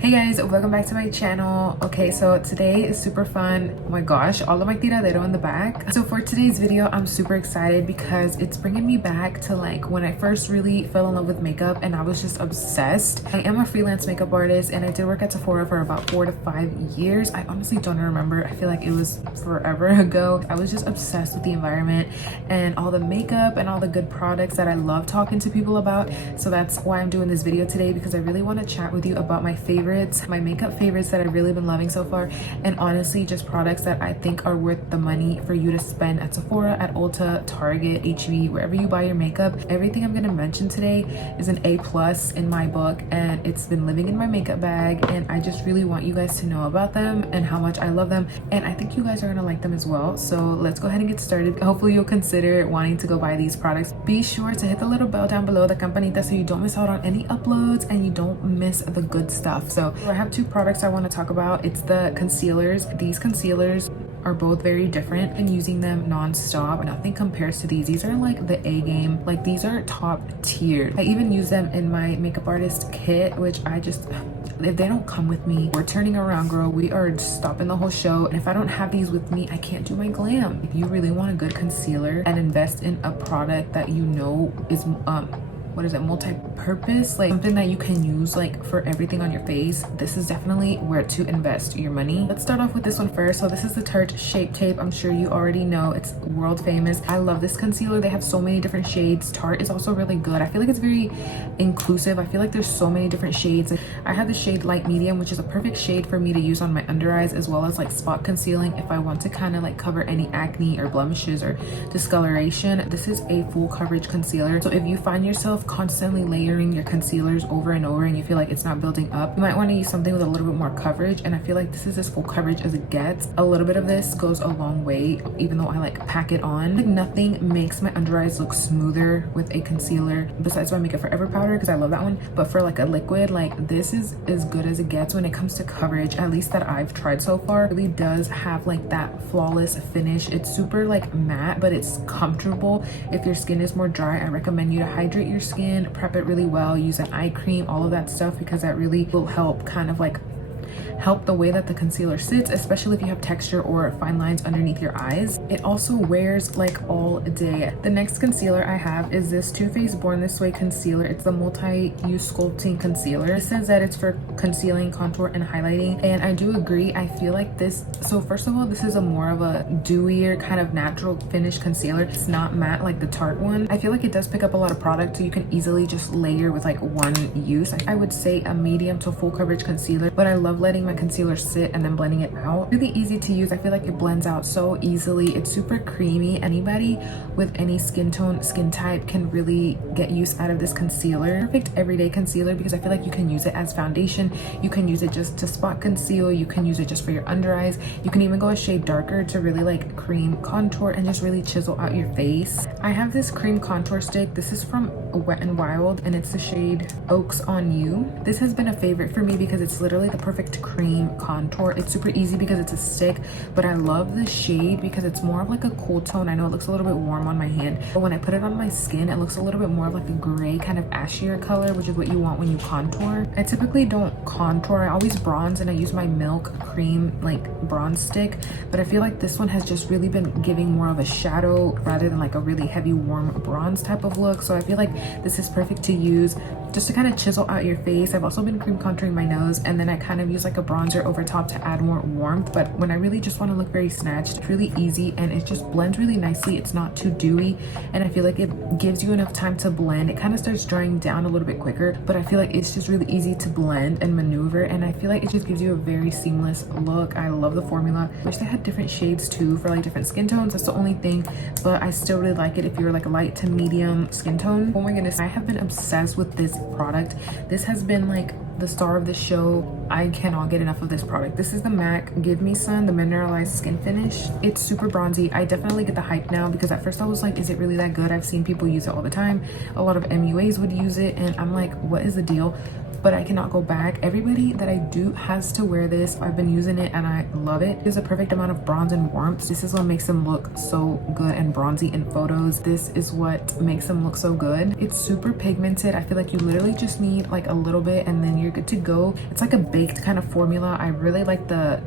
Hey guys, welcome back to my channel. Okay, so today is super fun. Oh my gosh, all of my tiradero in the back. So for today's video, I'm super excited because it's bringing me back to like when I first really fell in love with makeup and I was just obsessed. I am a freelance makeup artist and I did work at Sephora for about 4 to 5 years. I honestly don't remember. I feel like it was forever ago. I was just obsessed with the environment and all the makeup and all the good products that I love talking to people about. So that's why I'm doing this video today, because I really want to chat with you about my my makeup favorites that I've really been loving so far, and honestly just products that I think are worth the money for you to spend at Sephora, at Ulta, Target, HB, wherever you buy your makeup. Everything I'm going to mention today is an A+ in my book, and it's been living in my makeup bag, and I just really want you guys to know about them and how much I love them, and I think you guys are going to like them as well. So let's go ahead and get started. Hopefully you'll consider wanting to go buy these products. Be sure to hit the little bell down below, the campanita, so you don't miss out on any uploads and you don't miss the good stuff. So I have two products I want to talk about. It's the concealers. These concealers are both very different and using them non-stop. Nothing compares to these. These are like the A game. Like these are top tier. I even use them in my makeup artist kit, which I just, if they don't come with me, we're turning around, girl. We are stopping the whole show. And if I don't have these with me, I can't do my glam. If you really want a good concealer and invest in a product that you know is what is it, multi-purpose, like something that you can use like for everything on your face, this is definitely where to invest your money. Let's start off with this one first. So this is the Tarte Shape Tape. I'm sure you already know it's world famous. I love this concealer. They have so many different shades. Tarte is also really good. I feel like it's very inclusive. I feel like there's so many different shades. I have the shade light medium, which is a perfect shade for me to use on my under eyes, as well as like spot concealing if I want to kind of like cover any acne or blemishes or discoloration. This is a full coverage concealer. So if you find yourself constantly layering your concealers over and over and you feel like it's not building up, you might want to use something with a little bit more coverage, and I feel like this is as full coverage as it gets. A little bit of this goes a long way, even though I like pack it on. Like nothing makes my under eyes look smoother with a concealer besides my Makeup Forever powder, because I love that one, but for like a liquid, like this is as good as it gets when it comes to coverage, at least that I've tried so far. It really does have like that flawless finish. It's super like matte, but it's comfortable. If your skin is more dry, I recommend you to hydrate your skin, prep it really well, use an eye cream, all of that stuff, because that really will help kind of like help the way that the concealer sits, especially if you have texture or fine lines underneath your eyes. It also wears like all day. The next concealer I have is this Too Faced Born This Way concealer. It's the multi-use sculpting concealer. It says that it's for concealing, contour, and highlighting, and I do agree. I feel like this, so first of all, this is a more of a dewier kind of natural finish concealer. It's not matte like the Tarte one. I feel like it does pick up a lot of product, so you can easily just layer with like one use. I would say a medium to full coverage concealer, but I love letting my concealer sit and then blending it out. Really easy to use. I feel like it blends out so easily. It's super creamy. Anybody with any skin tone, skin type can really get use out of this concealer. Perfect everyday concealer, because I feel like you can use it as foundation, you can use it just to spot conceal, you can use it just for your under eyes, you can even go a shade darker to really like cream contour and just really chisel out your face. I have this cream contour stick. This is from Wet n Wild and it's the shade Oaks on You. This has been a favorite for me because it's literally the perfect cream contour. It's super easy because it's a stick, but I love the shade because it's more of like a cool tone. I know it looks a little bit warm on my hand, but when I put it on my skin, it looks a little bit more of like a gray kind of ashier color, which is what you want when you contour. I typically don't contour. I always bronze, and I use my Milk cream like bronze stick, but I feel like this one has just really been giving more of a shadow rather than like a really heavy warm bronze type of look. So I feel like this is perfect to use just to kind of chisel out your face. I've also been cream contouring my nose, and then I kind of use like a bronzer over top to add more warmth. But when I really just want to look very snatched, it's really easy and it just blends really nicely. It's not too dewy, and I feel like it gives you enough time to blend. It kind of starts drying down a little bit quicker, but I feel like it's just really easy to blend and maneuver, and I feel like it just gives you a very seamless look. I love the formula. Wish they had different shades too for like different skin tones. That's the only thing, but I still really like it if you're like a light to medium skin tone. Oh my goodness, I have been obsessed with this product. This has been like the star of the show. I cannot get enough of this product. This is the MAC Give Me Sun, the mineralized skin finish. It's super bronzy. I definitely get the hype now, because at first I was like, is it really that good? I've seen people use it all the time. A lot of MUAs would use it, and I'm like, what is the deal? but I cannot go back. Everybody that I do has to wear this. I've been using it and I love it. There's a perfect amount of bronze and warmth. This is what makes them look so good and bronzy in photos. This is what makes them look so good. It's super pigmented. I feel like you literally just need like a little bit and then you're good to go. It's like a baked kind of formula. I really like the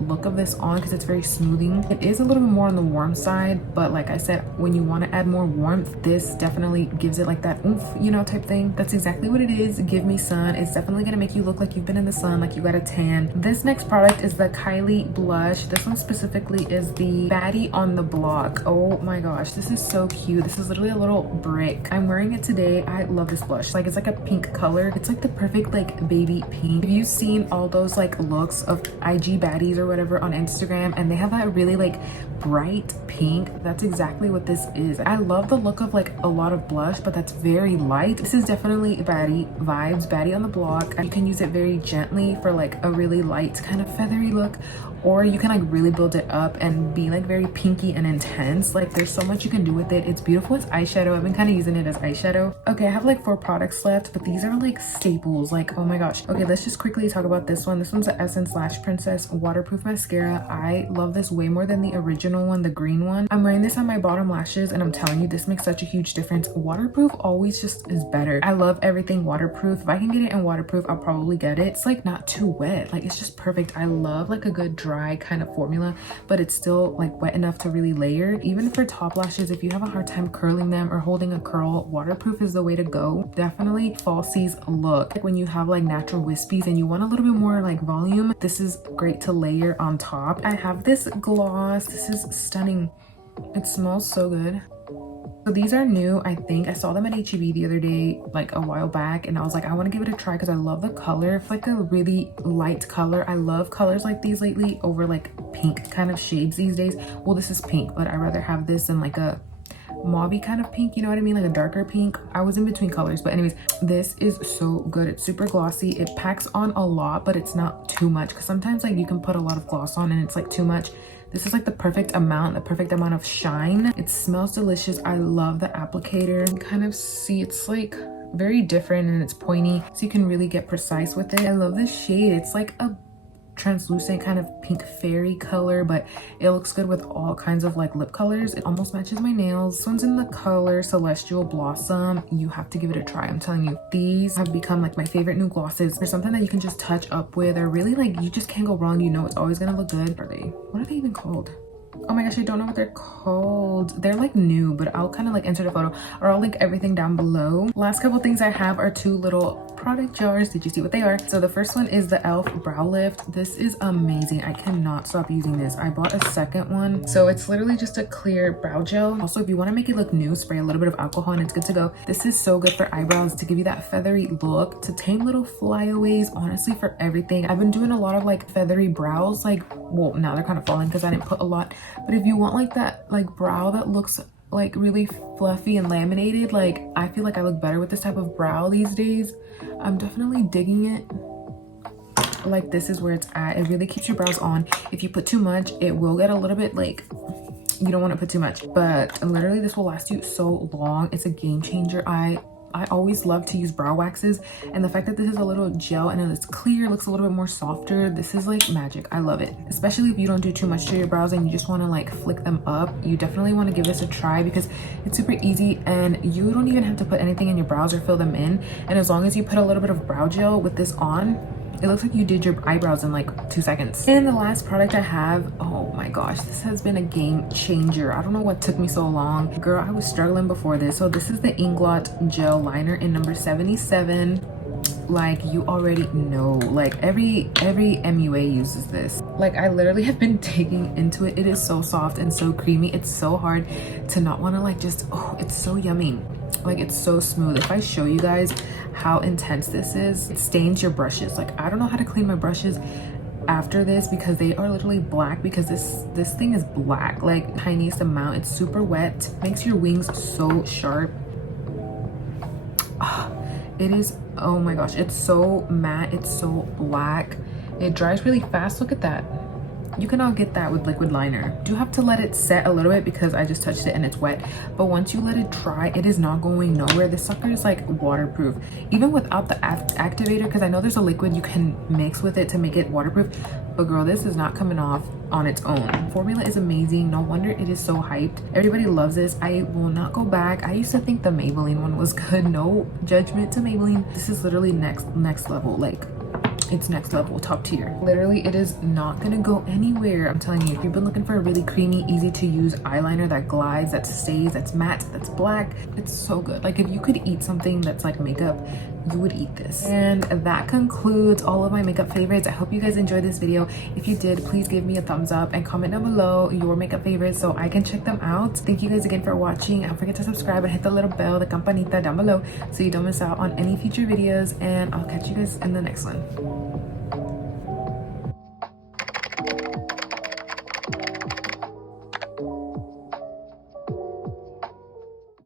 look of this on because it's very smoothing. It is a little bit more on the warm side, but like I said, when you want to add more warmth, this definitely gives it like that oomph, you know, type thing. That's exactly what it is. Give me sun. It's definitely gonna make you look like you've been in the sun, like you got a tan. This next product is the Kylie blush. This one specifically is the Baddie on the Block. Oh my gosh, this is so cute. This is literally a little brick. I'm wearing it today. I love this blush. Like, it's like a pink color. It's like the perfect like baby pink. Have you seen all those like looks of IG baddies or whatever on Instagram, and they have that really like bright pink? That's exactly what this is. I love the look of like a lot of blush, but that's very light. This is definitely Baddie vibes, Baddie on the Block. You can use it very gently for like a really light kind of feathery look, or you can like really build it up and be like very pinky and intense. Like, there's so much you can do with it. It's beautiful as eyeshadow. I've been kind of using it as eyeshadow. Okay, I have like 4 products left, but these are like staples. Like, oh my gosh. Okay, let's just quickly talk about this one. This one's the Essence Lash Princess waterproof mascara. I love this way more than the original one, the green one. I'm wearing this on my bottom lashes and I'm telling you, this makes such a huge difference. Waterproof always just is better. I love everything waterproof. If I can get it in waterproof, I'll probably get it. It's like not too wet. Like, it's just perfect. I love like a good dry kind of formula, but it's still like wet enough to really layer. Even for top lashes, if you have a hard time curling them or holding a curl, waterproof is the way to go. Definitely falsies look. Like when you have like natural wispies and you want a little bit more like volume, this is great to layer on top. I have this gloss. This is stunning. It smells so good. So these are new. I think I saw them at HEB the other day, like a while back, and I was like, I want to give it a try because I love the color. It's like a really light color. I love colors like these lately over like pink kind of shades these days. Well, this is pink, but I'd rather have this than like a mauvey kind of pink, you know what I mean, like a darker pink. I was in between colors, but anyways, this is so good. It's super glossy. It packs on a lot, but it's not too much, because sometimes like you can put a lot of gloss on and it's like too much. This is like the perfect amount of shine. It smells delicious. I love the applicator. You can kind of see it's like very different and it's pointy, so you can really get precise with it. I love this shade. It's like a translucent kind of pink fairy color, but it looks good with all kinds of like lip colors. It almost matches my nails. This one's in the color Celestial Blossom. You have to give it a try. I'm telling you, these have become like my favorite new glosses. There's something that you can just touch up with, or really like you just can't go wrong. You know it's always gonna look good. What are they even called? Oh my gosh, I don't know what they're called. They're like new, but I'll kind of like insert a photo, or I'll link everything down below. Last couple things I have are 2 little product jars. Did you see what they are? So the first one is the e.l.f. Brow Lift. This is amazing. I cannot stop using this. I bought a second one. So it's literally just a clear brow gel. Also, if you want to make it look new, spray a little bit of alcohol and it's good to go. This is so good for eyebrows, to give you that feathery look, to tame little flyaways, honestly, for everything. I've been doing a lot of like feathery brows, like, well, now they're kind of falling because I didn't put a lot, but if you want like that like brow that looks like really fluffy and laminated, like I feel like I look better with this type of brow these days. I'm definitely digging it. Like, this is where it's at. It really keeps your brows on. If you put too much, it will get a little bit like, you don't want to put too much, but literally this will last you so long. It's a game changer. I always love to use brow waxes, and the fact that this is a little gel and it's clear, looks a little bit more softer, this is like magic. I love it. Especially if you don't do too much to your brows and you just want to like flick them up, you definitely want to give this a try because it's super easy and you don't even have to put anything in your brows or fill them in. And as long as you put a little bit of brow gel with this on, it looks like you did your eyebrows in like 2 seconds. And the last product I have, oh my gosh, this has been a game changer. I don't know what took me so long. Girl, I was struggling before this. So this is the Inglot Gel Liner in number 77. Like, you already know, like every MUA uses this. Like, I literally have been digging into it. It is so soft and so creamy. It's so hard to not want to like just, oh, it's so yummy. Like, it's so smooth. If I show you guys how intense this is, it stains your brushes. Like, I don't know how to clean my brushes after this because they are literally black, because this thing is black, like tiniest amount. It's super wet, makes your wings so sharp. It is, oh my gosh, it's so matte, it's so black, it dries really fast. Look at that. You cannot get that with liquid liner. You do have to let it set a little bit because I just touched it and it's wet, but once you let it dry, it is not going nowhere. This sucker is like waterproof even without the activator, because I know there's a liquid you can mix with it to make it waterproof, but girl, this is not coming off on its own. Formula is amazing. No wonder it is so hyped. Everybody loves this. I will not go back. I used to think the Maybelline one was good. No judgment to Maybelline. This is literally next level. Like, it's next level, top tier. Literally, it is not gonna go anywhere. I'm telling you, if you've been looking for a really creamy, easy to use eyeliner that glides, that stays, that's matte, that's black, it's so good. Like, if you could eat something that's like makeup, you would eat this. And that concludes all of my makeup favorites. I hope you guys enjoyed this video. If you did, please give me a thumbs up and comment down below your makeup favorites so I can check them out. Thank you guys again for watching. Don't forget to subscribe and hit the little bell, the campanita down below, so you don't miss out on any future videos, and I'll catch you guys in the next one.